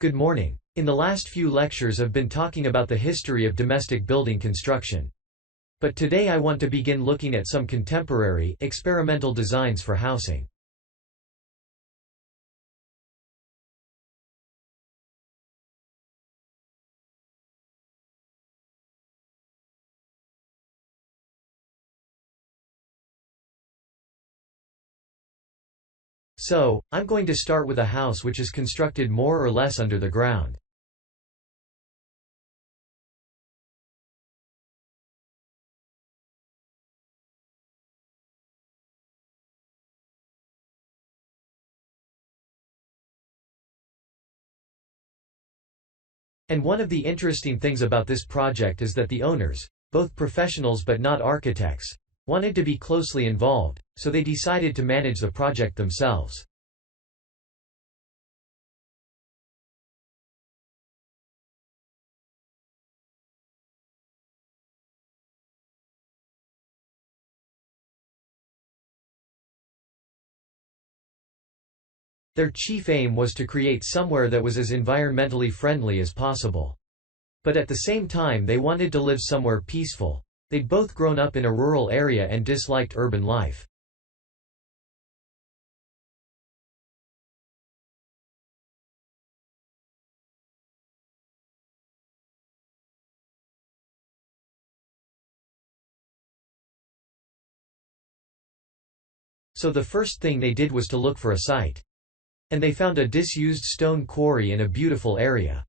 Good morning. In the last few lectures I've been talking about the history of domestic building construction. But today I want to begin looking at some contemporary, experimental designs for housing. So, I'm going to start with a house which is constructed more or less under the ground. And one of the interesting things about this project is that the owners, both professionals but not architects, wanted to be closely involved, so they decided to manage the project themselves. Their chief aim was to create somewhere that was as environmentally friendly as possible. But at the same time they wanted to live somewhere peaceful. They'd both grown up in a rural area and disliked urban life. So the first thing they did was to look for a site. And they found a disused stone quarry in a beautiful area.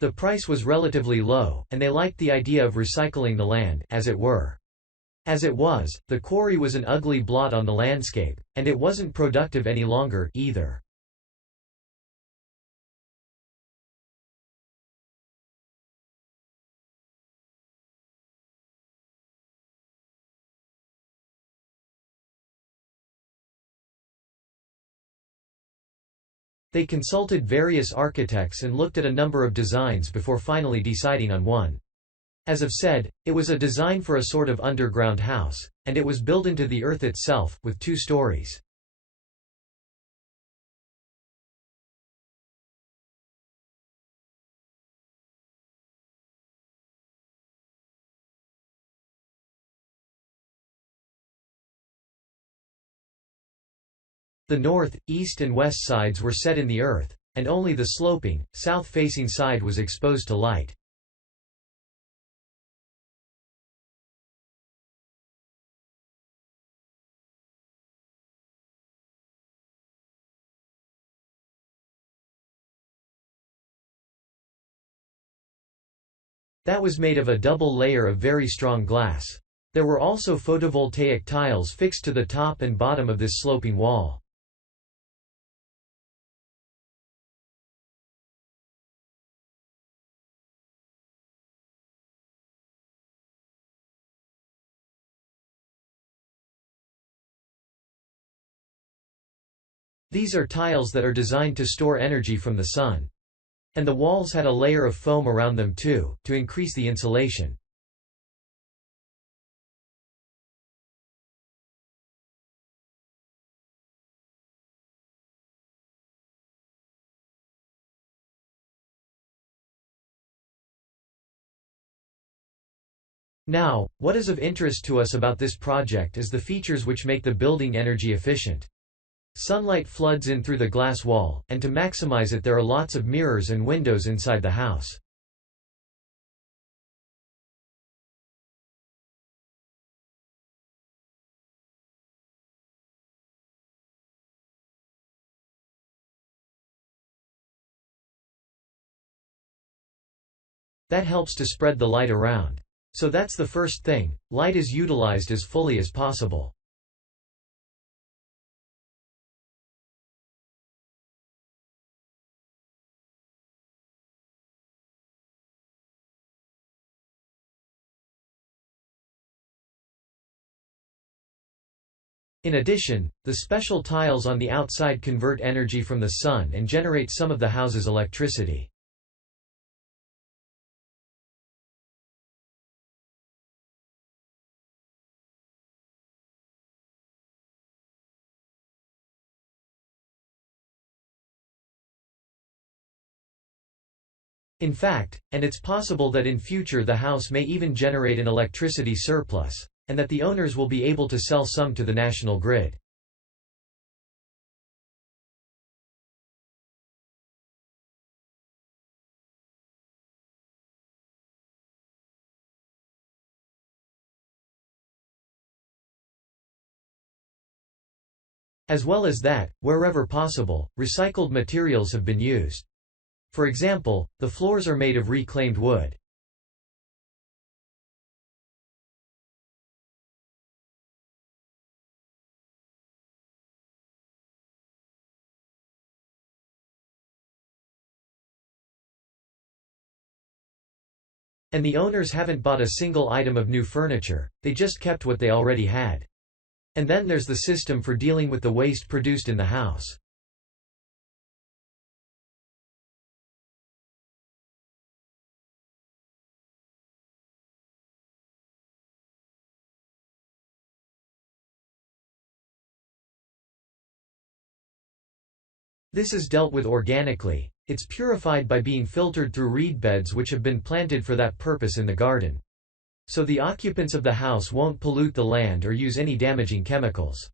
The price was relatively low, and they liked the idea of recycling the land, as it were. As it was, the quarry was an ugly blot on the landscape, and it wasn't productive any longer, either. They consulted various architects and looked at a number of designs before finally deciding on one. As I've said, it was a design for a sort of underground house, and it was built into the earth itself, with 2 stories. The north, east and west sides were set in the earth, and only the sloping, south-facing side was exposed to light. That was made of a double layer of very strong glass. There were also photovoltaic tiles fixed to the top and bottom of this sloping wall. These are tiles that are designed to store energy from the sun. And the walls had a layer of foam around them too, to increase the insulation. Now, what is of interest to us about this project is the features which make the building energy efficient. Sunlight floods in through the glass wall, and to maximize it there are lots of mirrors and windows inside the house. That helps to spread the light around. So that's the first thing, light is utilized as fully as possible. In addition, the special tiles on the outside convert energy from the sun and generate some of the house's electricity. In fact, and it's possible that in future the house may even generate an electricity surplus, and that the owners will be able to sell some to the national grid. As well as that, wherever possible, recycled materials have been used. For example, the floors are made of reclaimed wood. And the owners haven't bought a single item of new furniture, they just kept what they already had. And then there's the system for dealing with the waste produced in the house. This is dealt with organically. It's purified by being filtered through reed beds which have been planted for that purpose in the garden. So the occupants of the house won't pollute the land or use any damaging chemicals.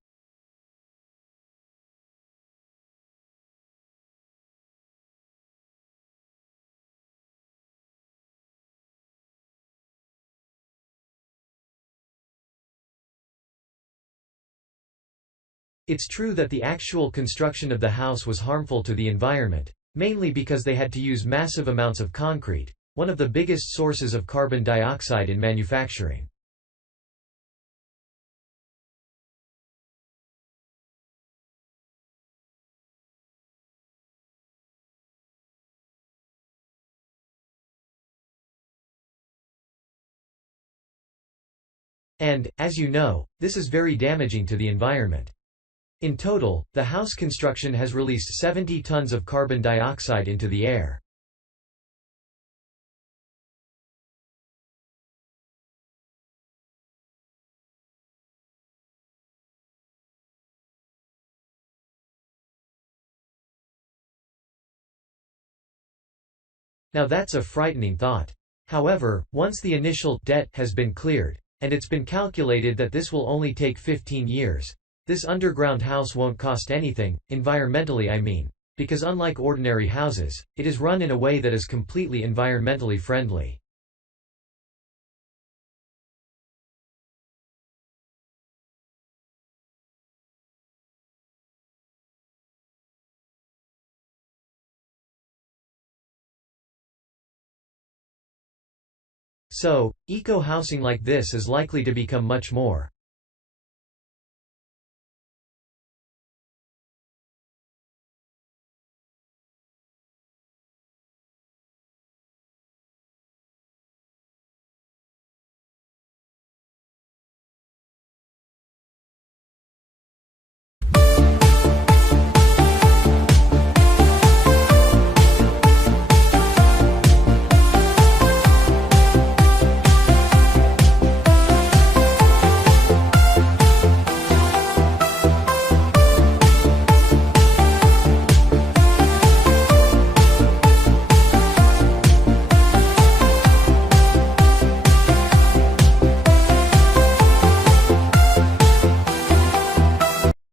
It's true that the actual construction of the house was harmful to the environment, mainly because they had to use massive amounts of concrete, one of the biggest sources of carbon dioxide in manufacturing. And, as you know, this is very damaging to the environment. In total, the house construction has released 70 tons of carbon dioxide into the air. Now that's a frightening thought. However, once the initial debt has been cleared, and it's been calculated that this will only take 15 years, this underground house won't cost anything, environmentally I mean, because unlike ordinary houses, it is run in a way that is completely environmentally friendly. So, eco-housing like this is likely to become much more